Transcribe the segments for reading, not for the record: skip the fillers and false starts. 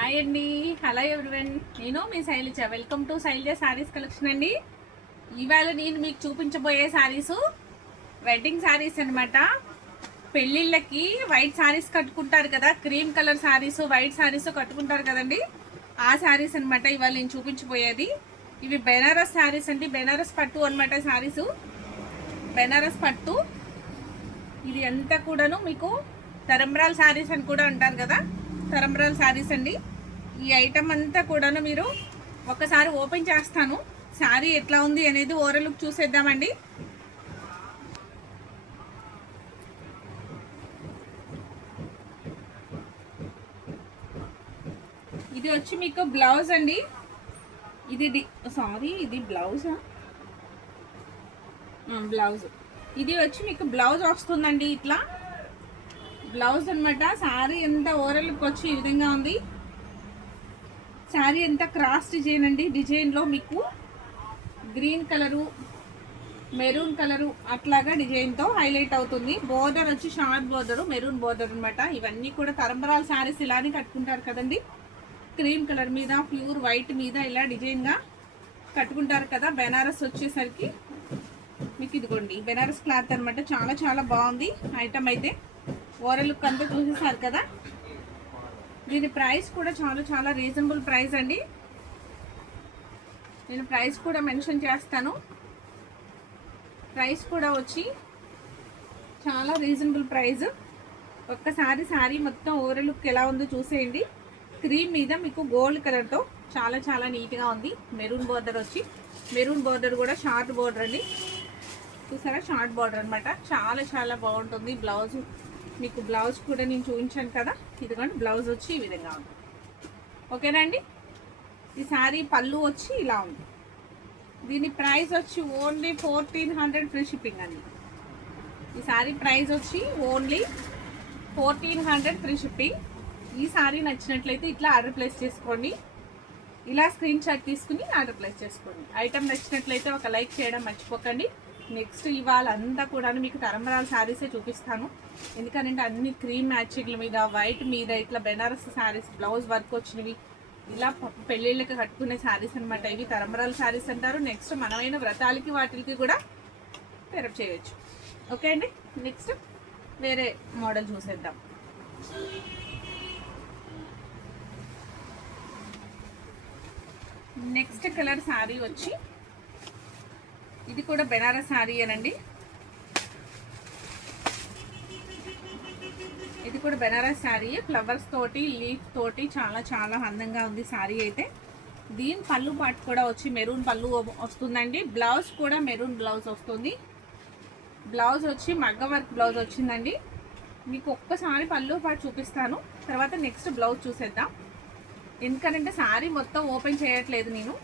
Hi అండి, hello everyone. నేను మీ Shailaja. Welcome to Shailaja saris collection అండి. ఇవాళ నేను మీకు చూపించబోయే శారీస్ వెడ్డింగ్ శారీస్ అనమాట. పెళ్ళిళ్ళకి వైట్ శారీస్ కట్టుకుంటారు కదా, cream colour saris white saris కట్టుకుంటారు కదండి, ఆ శారీస్ అనమాట ఇవాళ నేను చూపించబోయేది. ఇవి బెనారస్ శారీస్ అండి, బెనారస్ పట్టు అనమాట. శారీస్ బెనారస్ పట్టు. ఇది అంతా కూడాను మీకు తరంబ్రాల్ శారీస్ అని కూడా అంటారు కదా, తరంబ్రాల్ శారీస్ అండి. ఈ ఐటమ్ అంతా కూడాను మీరు ఒకసారి ఓపెన్ చేస్తాను, శారీ ఎట్లా ఉంది అనేది ఓవరాల్ లుక్ చూసేద్దామండి. ఇది వచ్చి మీకు బ్లౌజ్ అండి. ఇది బ్లౌజా? బ్లౌజ్. ఇది వచ్చి మీకు బ్లౌజ్ వస్తుందండి, ఇట్లా బ్లౌజ్ అనమాట. శారీ ఎంత ఓవరాల్ లుక్ వచ్చి ఈ విధంగా ఉంది. శారీ ఎంత క్రాస్ డిజైన్ అండి. డిజైన్లో మీకు గ్రీన్ కలరు, మెరూన్ కలరు అట్లాగా డిజైన్తో హైలైట్ అవుతుంది. బోర్డర్ వచ్చి షార్ట్ బోర్డరు, మెరూన్ బోర్డర్ అనమాట. ఇవన్నీ కూడా తరంబరాల శారీస్ ఇలానే కట్టుకుంటారు కదండి. క్రీమ్ కలర్ మీద ప్యూర్ వైట్ మీద ఇలా డిజైన్గా కట్టుకుంటారు కదా. బెనారస్ వచ్చేసరికి మీకు ఇదిగోండి బెనారస్ క్లాత్ అనమాట. చాలా చాలా బాగుంది ఐటమ్ అయితే. ఓవరాల్ లుక్ అంతా చూసేసారు కదా. దీని ప్రైస్ కూడా చాలా చాలా రీజనబుల్ ప్రైస్ అండి. నేను ప్రైస్ కూడా మెన్షన్ చేస్తాను. ప్రైస్ కూడా వచ్చి చాలా రీజనబుల్ ప్రైస్. ఒక్కసారి శారీ మొత్తం ఓవరాల్ లుక్ ఎలా ఉందో చూసేయండి. క్రీమ్ మీద మీకు గోల్డ్ కలర్తో చాలా చాలా నీట్గా ఉంది. మెరూన్ బార్డర్ వచ్చి, మెరూన్ బార్డర్ కూడా షార్ట్ బార్డర్ అండి. చూసారా, షార్ట్ బార్డర్ అనమాట. చాలా చాలా బాగుంటుంది. బ్లౌజ్ మీకు బ్లౌజ్ కూడా నేను చూపించాను కదా, ఇదిగోండి బ్లౌజ్ వచ్చి ఈ విధంగా ఉంది. ఓకేనా అండి. ఈ శారీ పళ్ళు వచ్చి ఇలా ఉంది. దీని ప్రైస్ వచ్చి ఓన్లీ 1400 ఫ్రీ షిప్పింగ్ అండి. ఈ శారీ ప్రైస్ వచ్చి ఓన్లీ 1400 ఫ్రీ షిప్పింగ్. ఈ శారీ నచ్చినట్లయితే ఇట్లా ఆర్డర్ ప్లేస్ చేసుకోండి. ఇలా స్క్రీన్ షాట్ తీసుకుని ఆర్డర్ ప్లేస్ చేసుకోండి. ఐటమ్ నచ్చినట్లయితే ఒక లైక్ చేయడం మర్చిపోకండి. నెక్స్ట్ ఇవాళ అంతా కూడా మీకు తరంబరాల శారీసే చూపిస్తాను. ఎందుకంటే అన్ని క్రీమ్ మ్యాచింగ్ల మీద, వైట్ మీద ఇట్లా బెనారస్ శారీస్ బ్లౌజ్ వర్క్ వచ్చినవి, ఇలా పెళ్ళిళ్ళకి కట్టుకునే శారీస్ అనమాట. ఇవి తరంబరాల శారీస్ అంటారు. నెక్స్ట్ మనమైన వ్రతాలకి వాటికి కూడా పెరప్ చేయొచ్చు. ఓకే అండి. నెక్స్ట్ వేరే మోడల్ చూసేద్దాం. నెక్స్ట్ కలర్ శారీ వచ్చి ఇది కూడా బెనారస్ శారీ అనండి. ఇది కూడా బెనారస్ శారీ, ఫ్లవర్స్ తోటి, లీఫ్ తోటి చాలా చాలా అందంగా ఉంది శారీ అయితే. దీని పళ్ళు పాటు కూడా వచ్చి మెరూన్ పళ్ళు వస్తుందండి. బ్లౌజ్ కూడా మెరూన్ బ్లౌజ్ వస్తుంది. బ్లౌజ్ వచ్చి మగ్గ వర్క్ బ్లౌజ్ వచ్చిందండి. మీకు ఒక్కసారి పళ్ళు పాటు చూపిస్తాను, తర్వాత నెక్స్ట్ బ్లౌజ్ చూసేద్దాం. ఎందుకంటే శారీ మొత్తం ఓపెన్ చేయట్లేదు నేను.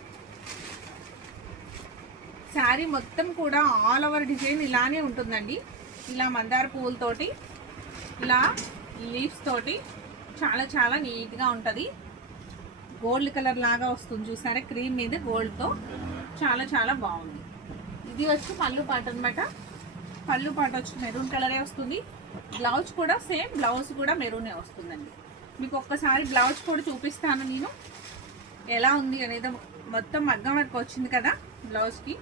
శారీ మొత్తం కూడా ఆల్ ఓవర్ డిజైన్ ఇలానే ఉంటుందండి. ఇలా మందార పువ్వులతోటి, ఇలా లీవ్స్ తోటి చాలా చాలా నీట్గా ఉంటుంది. గోల్డ్ కలర్ లాగా వస్తుంది చూసారా, క్రీమ్ మీద గోల్డ్తో చాలా చాలా బాగుంది. ఇది వచ్చి పళ్ళు పాట అనమాట. పళ్ళు పాట వచ్చి మెరూన్ కలరే వస్తుంది. బ్లౌజ్ కూడా సేమ్, బ్లౌజ్ కూడా మెరూనే వస్తుందండి. మీకు ఒక్కసారి బ్లౌజ్ కూడా చూపిస్తాను నేను ఎలా ఉంది అనేది. మొత్తం మగ్గం వర్క్ వచ్చింది కదా బ్లౌజ్కి,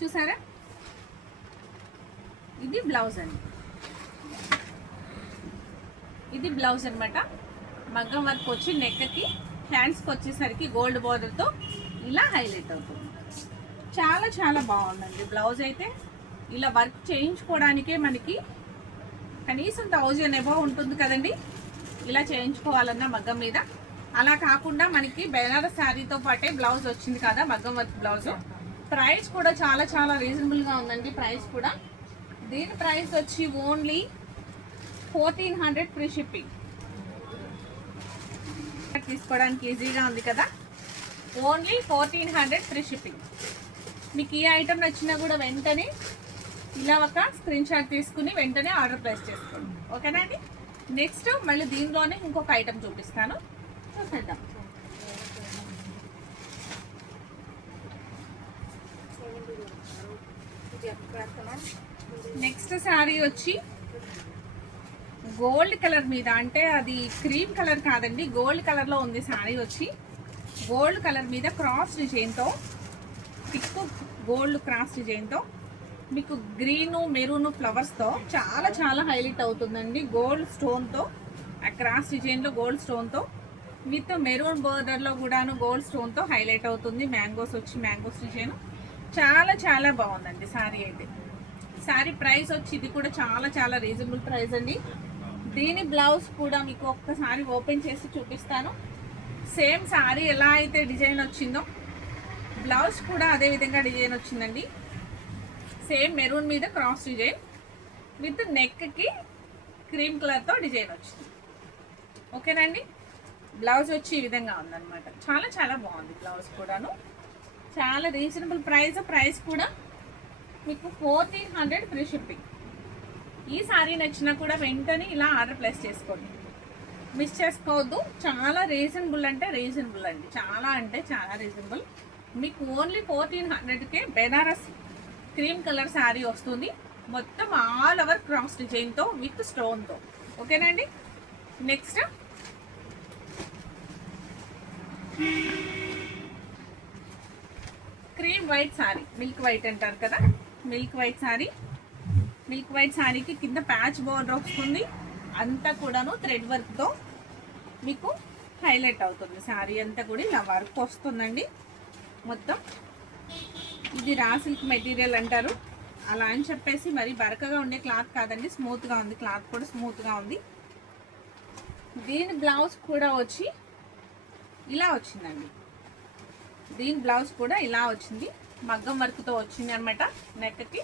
చూసారా. ఇది బ్లౌజ్ అండి, ఇది బ్లౌజ్ అనమాట. మగ్గం వర్క్ వచ్చి నెక్కి, హ్యాండ్స్కి వచ్చేసరికి గోల్డ్ బార్డర్తో ఇలా హైలైట్ అవుతుంది. చాలా చాలా బాగుందండి బ్లౌజ్ అయితే. ఇలా వర్క్ చేయించుకోవడానికే మనకి కనీసం 1000 అబౌవ్ ఉంటుంది కదండి, ఇలా చేయించుకోవాలన్నా మగ్గం మీద. అలా కాకుండా మనకి బెనారస్ శారీతో పాటే బ్లౌజ్ వచ్చింది కదా, మగ్గం వర్క్ బ్లౌజ్. ప్రైస్ కూడా చాలా చాలా రీజనబుల్గా ఉందండి. ప్రైస్ కూడా, దీని ప్రైస్ వచ్చి ఓన్లీ 1400 ఫ్రీ షిప్పింగ్. తీసుకోవడానికి ఈజీగా ఉంది కదా, ఓన్లీ 1400 ఫ్రీ షిప్పింగ్. మీకు ఈ ఐటమ్ నచ్చినా కూడా వెంటనే ఇలా ఒక స్క్రీన్ షాట్ తీసుకుని వెంటనే ఆర్డర్ ప్లేస్ చేసుకోండి. ఓకేనా అండి. నెక్స్ట్ మళ్ళీ దీనిలోనే ఇంకొక ఐటమ్ చూపిస్తాను, చూసేద్దాం. నెక్స్ట్ శారీ వచ్చి గోల్డ్ కలర్ మీద, అంటే అది క్రీమ్ కలర్ కాదండి, గోల్డ్ కలర్లో ఉంది శారీ వచ్చి. గోల్డ్ కలర్ మీద క్రాస్ డిజైన్తో, థిక్ గోల్డ్ క్రాస్ డిజైన్తో మీకు గ్రీను మెరూన్ ఫ్లవర్స్తో చాలా చాలా హైలైట్ అవుతుందండి. గోల్డ్ స్టోన్తో, ఆ క్రాస్ డిజైన్లో గోల్డ్ స్టోన్తో విత్ మెరూన్ బోర్డర్లో కూడాను గోల్డ్ స్టోన్తో హైలైట్ అవుతుంది. మ్యాంగోస్ వచ్చి మ్యాంగోస్ డిజైన్ చాలా చాలా బాగుందండి శారీ అయితే. శారీ ప్రైస్ వచ్చి ఇది కూడా చాలా చాలా రీజనబుల్ ప్రైస్ అండి. దీని బ్లౌజ్ కూడా మీకు ఒక్కసారి ఓపెన్ చేసి చూపిస్తాను. సేమ్ శారీ ఎలా అయితే డిజైన్ వచ్చిందో బ్లౌజ్ కూడా అదే విధంగా డిజైన్ వచ్చిందండి. సేమ్ మెరూన్ మీద క్రాస్ డిజైన్ విత్ నెక్కి క్రీమ్ కలర్తో డిజైన్ వచ్చింది. ఓకేనండి. బ్లౌజ్ వచ్చి ఈ విధంగా ఉందన్నమాట. చాలా చాలా బాగుంది బ్లౌజ్ కూడాను. చాలా రీజనబుల్ ప్రైస్ కూడా మీకు 1400 ఫ్రీ షిప్పింగ్. ఈ సారీ నచ్చినా కూడా వెంటనే ఇలా ఆర్డర్ ప్లేస్ చేసుకోండి, మిస్ చేసుకోవద్దు. చాలా రీజనబుల్ అంటే రీజనబుల్ అండి, చాలా అంటే చాలా రీజనబుల్. మీకు ఓన్లీ 1400కే బెనారస్ క్రీమ్ కలర్ శారీ వస్తుంది. మొత్తం ఆల్ ఓవర్ క్రాస్ డిజైన్తో విత్ స్టోన్తో. ఓకేనండి. Next cream white sari, milk white అంటారు కదా, milk white sari. Milk white శారీకి కింద ప్యాచ్ బోర్డర్ వస్తుంది. అంతా కూడాను థ్రెడ్ వర్క్తో మీకు హైలైట్ అవుతుంది. శారీ అంతా కూడా ఇలా వర్క్ వస్తుందండి మొత్తం. ఇది రా సిల్క్ మెటీరియల్ అంటారు, అలా అని చెప్పేసి మరి బరకగా ఉండే క్లాత్ కాదండి, స్మూత్గా ఉంది. క్లాత్ కూడా స్మూత్గా ఉంది. దీని బ్లౌజ్ కూడా వచ్చి ఇలా వచ్చిందండి. దీని బ్లౌజ్ కూడా ఇలా వచ్చింది, మగ్గం వర్క్తో వచ్చింది అనమాట నెక్కి.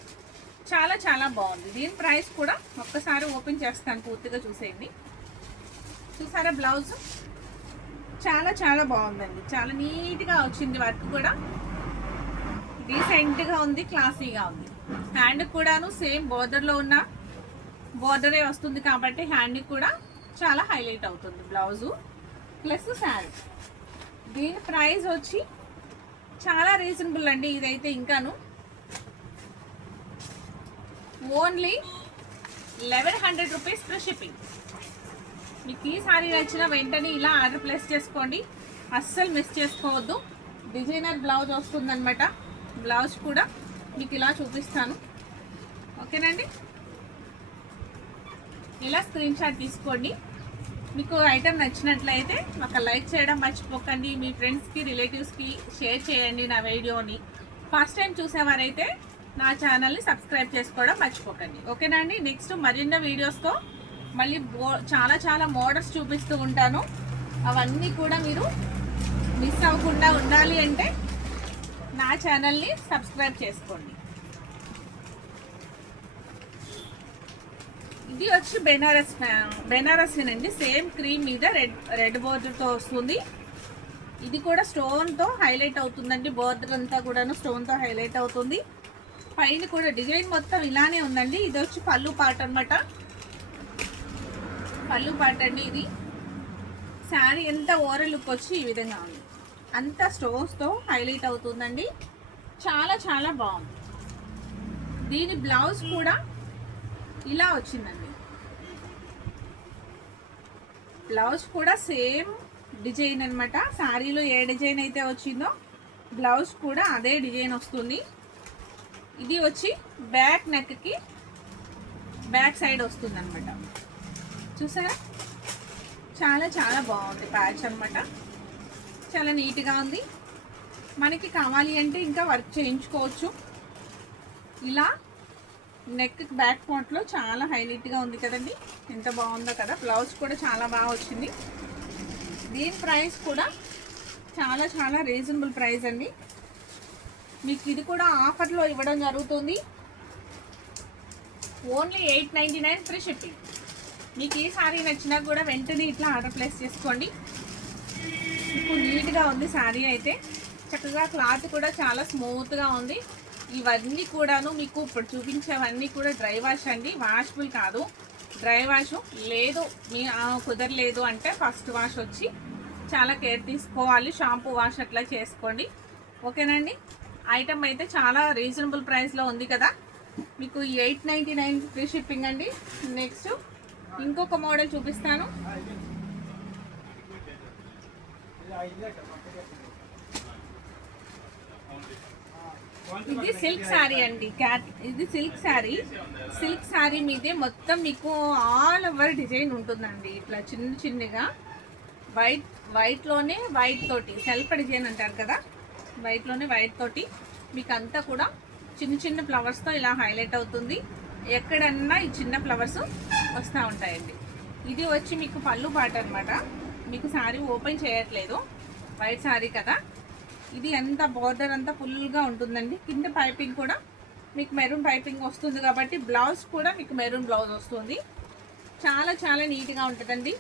చాలా చాలా బాగుంది. దీని ప్రైస్ కూడా ఒక్కసారి ఓపెన్ చేస్తాను, పూర్తిగా చూసేయండి. చూసారా బ్లౌజ్ చాలా చాలా బాగుందండి. చాలా నీట్గా వచ్చింది, వర్క్ కూడా డీసెంట్గా ఉంది, క్లాసీగా ఉంది. హ్యాండ్ కూడాను సేమ్ బోర్డర్లో ఉన్న బోర్డరే వస్తుంది కాబట్టి హ్యాండ్ కూడా చాలా హైలైట్ అవుతుంది బ్లౌజు ప్లస్ శారీ. దీని ప్రైస్ వచ్చి చాలా రీజనబుల్ అండి. ఇదైతే ఇంకాను ఓన్లీ 1100 రూపీస్ ఫ్రీ షిప్పింగ్. మీకు ఈ సారీ నచ్చిన వెంటనే ఇలా ఆర్డర్ ప్లేస్ చేసుకోండి, అస్సలు మిస్ చేసుకోవద్దు. డిజైనర్ బ్లౌజ్ వస్తుందన్నమాట. బ్లౌజ్ కూడా మీకు ఇలా చూపిస్తాను. ఓకేనండి. ఇలా స్క్రీన్ షాట్ తీసుకోండి. మీకు ఐటమ్ నచ్చినట్లయితే ఒక లైక్ చేయడం మర్చిపోకండి. మీ ఫ్రెండ్స్కి రిలేటివ్స్కి షేర్ చేయండి నా వీడియోని. ఫస్ట్ టైం చూసేవారైతే నా ఛానల్ని సబ్స్క్రైబ్ చేసుకోవడం మర్చిపోకండి. ఓకేనా అండి. నెక్స్ట్ మరిన్ని వీడియోస్తో మళ్ళీ చాలా చాలా మోడల్స్ చూపిస్తూ ఉంటాను. అవన్నీ కూడా మీరు మిస్ అవ్వకుండా ఉండాలి అంటే నా ఛానల్ని సబ్స్క్రైబ్ చేసుకోండి. ఇది వచ్చి బెనారస్నండి. సేమ్ క్రీమ్ మీద రెడ్ బోర్డర్తో వస్తుంది. ఇది కూడా స్టోన్తో హైలైట్ అవుతుందండి. బోర్డర్ అంతా కూడాను స్టోన్తో హైలైట్ అవుతుంది. పైన కూడా డిజైన్ మొత్తం ఇలానే ఉందండి. ఇది వచ్చి పళ్ళు పాట అనమాట. పళ్ళు పాట అండి ఇది. శారీ ఎంత ఓవరాల్ లుక్ వచ్చి ఈ విధంగా ఉంది. అంతా స్టోన్స్తో హైలైట్ అవుతుందండి. చాలా చాలా బాగుంది. దీని బ్లౌజ్ కూడా ఇలా వచ్చిందండి. బ్లౌజ్ కూడా సేమ్ డిజైన్ అనమాట. శారీలో ఏ డిజైన్ అయితే వచ్చిందో బ్లౌజ్ కూడా అదే డిజైన్ వస్తుంది. ఇది వచ్చి బ్యాక్ నెక్కి బ్యాక్ సైడ్ వస్తుంది అనమాట. చూసారా చాలా చాలా బాగుంది. ప్యాచ్ అనమాట, చాలా నీట్గా ఉంది. మనకి కావాలి అంటే ఇంకా వర్క్ చేయించుకోవచ్చు. ఇలా నెక్ బ్యాక్ పార్ట్లో చాలా హైలైట్గా ఉంది కదండి, ఎంత బాగుందో కదా. బ్లౌజ్ కూడా చాలా బాగా వచ్చింది. దీని ప్రైస్ కూడా చాలా చాలా రీజనబుల్ ప్రైస్ అండి. మీకు ఇది కూడా ఆఫర్లో ఇవ్వడం జరుగుతుంది. Only 899 free shipping. మీకు ఈ సారీ నచ్చినా కూడా వెంటనే ఇట్లా ఆర్డర్ ప్లేస్ చేసుకోండి. మీకు నీట్గా ఉంది శారీ అయితే. చక్కగా క్లాత్ కూడా చాలా స్మూత్గా ఉంది. ఇవన్నీ కూడాను మీకు ఇప్పుడు చూపించేవన్నీ కూడా డ్రై వాష్ అండి, వాషబుల్ కాదు. డ్రై వాష్ లేదు, మీ కుదరలేదు అంటే ఫస్ట్ వాష్ వచ్చి చాలా కేర్ తీసుకోవాలి. షాంపూ వాష్ అట్లా చేసుకోండి. ఓకేనండి. ఐటమ్ అయితే చాలా రీజనబుల్ ప్రైస్లో ఉంది కదా. మీకు 899 ఫ్రీ షిప్పింగ్ అండి. నెక్స్ట్ ఇంకొక మోడల్ చూపిస్తాను. ఇది సిల్క్ శారీ అండి. ఇది సిల్క్ శారీ. సిల్క్ శారీ మీదే మొత్తం మీకు ఆల్ ఓవర్ డిజైన్ ఉంటుందండి. ఇట్లా చిన్న చిన్నగా వైట్లోనే వైట్ తోటి సెల్ఫ్ డిజైన్ అంటారు కదా, వైట్లోనే వైట్ తోటి మీకు అంతా కూడా చిన్న చిన్న ఫ్లవర్స్తో ఇలా హైలైట్ అవుతుంది. ఎక్కడన్నా ఈ చిన్న ఫ్లవర్స్ వస్తూ ఉంటాయండి. ఇది వచ్చి మీకు పళ్ళు పాట అనమాట. మీకు శారీ ఓపెన్ చేయట్లేదు, వైట్ శారీ కదా. ఇది అంతా బోర్డర్ అంతా ఫుల్గా ఉంటుందండి. కింద పైపింగ్ కూడా మీకు మెరూన్ పైపింగ్ వస్తుంది కాబట్టి బ్లౌజ్ కూడా మీకు మెరూన్ బ్లౌజ్ వస్తుంది. చాలా చాలా నీట్గా ఉంటుందండి.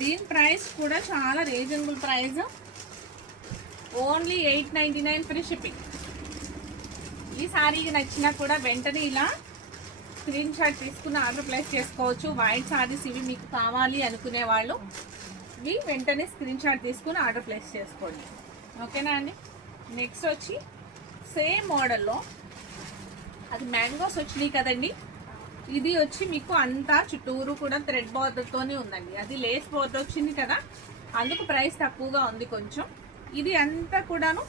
దీని ప్రైస్ కూడా చాలా reasonable price, only 899 free shipping. ఈ శారీకి నచ్చినా కూడా వెంటనే ఇలా స్క్రీన్ షాట్ తీసుకుని ఆర్డర్ ప్లేస్ చేసుకోవచ్చు. వైట్ శారీస్ ఇవి మీకు కావాలి అనుకునే వాళ్ళు ఇవి వెంటనే స్క్రీన్ షాట్ తీసుకుని ఆర్డర్ ప్లేస్ చేసుకోండి. ఓకేనా అండి. నెక్స్ట్ వచ్చి సేమ్ మోడల్లో అది మ్యాంగోస్ వచ్చినాయి కదండి. ఇది వచ్చి మీకు అంతా చుట్టూరు కూడా థ్రెడ్ బార్డర్తోనే ఉందండి. అది లేస్ బార్డర్ వచ్చింది కదా, అందుకు ప్రైస్ తక్కువగా ఉంది కొంచెం. ఇది అంతా కూడాను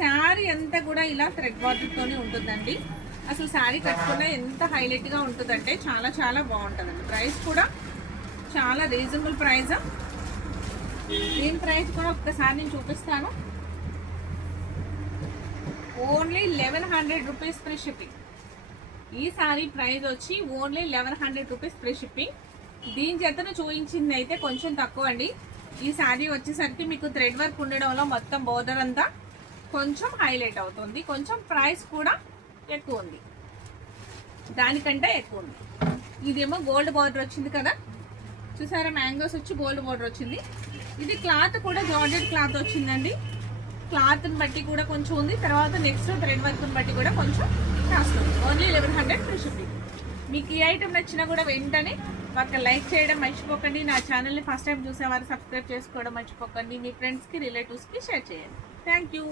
శారీ అంతా కూడా ఇలా థ్రెడ్ బార్డర్తోనే ఉంటుందండి. అసలు శారీ కట్టుకున్న ఎంత హైలైట్గా ఉంటుందంటే చాలా చాలా బాగుంటుందండి. ప్రైస్ కూడా చాలా రీజనబుల్ ప్రైస్. దీని ప్రైస్ కూడా ఒక్కసారి నేను చూపిస్తాను. Only 1100 rupees free shipping. ఈ శారీ ప్రైస్ వచ్చి ఓన్లీ 1100 రూపీస్ ఫ్రీ షిప్పింగ్. దీని చేతను చూపించింది అయితే కొంచెం తక్కువ అండి. ఈ శారీ వచ్చేసరికి మీకు థ్రెడ్ వర్క్ ఉండడంలో మొత్తం బోర్డర్ అంతా కొంచెం హైలైట్ అవుతుంది. కొంచెం ప్రైస్ కూడా ఎక్కువ ఉంది, దానికంటే ఎక్కువ ఉంది. ఇదేమో గోల్డ్ బార్డర్ వచ్చింది కదా, చూసారా, మ్యాంగోస్ వచ్చి గోల్డ్ బార్డర్ వచ్చింది. ఇది క్లాత్ కూడా జార్జెట్ క్లాత్ వచ్చిందండి. క్లాత్ని బట్టి కూడా కొంచెం ఉంది, తర్వాత నెక్స్ట్ థ్రెడ్ వర్క్ని బట్టి కూడా కొంచెం కాస్ట్ ఉంది. Only 1100 free shipping. మీకు ఈ ఐటమ్ నచ్చినా కూడా వెంటనే ఒక లైక్ చేయడం మర్చిపోకండి. నా ఛానల్ని ఫస్ట్ టైం చూసేవారు సబ్స్క్రైబ్ చేసుకోవడం మర్చిపోకండి. మీ ఫ్రెండ్స్కి రిలేటివ్స్కి షేర్ చేయండి. Thank you.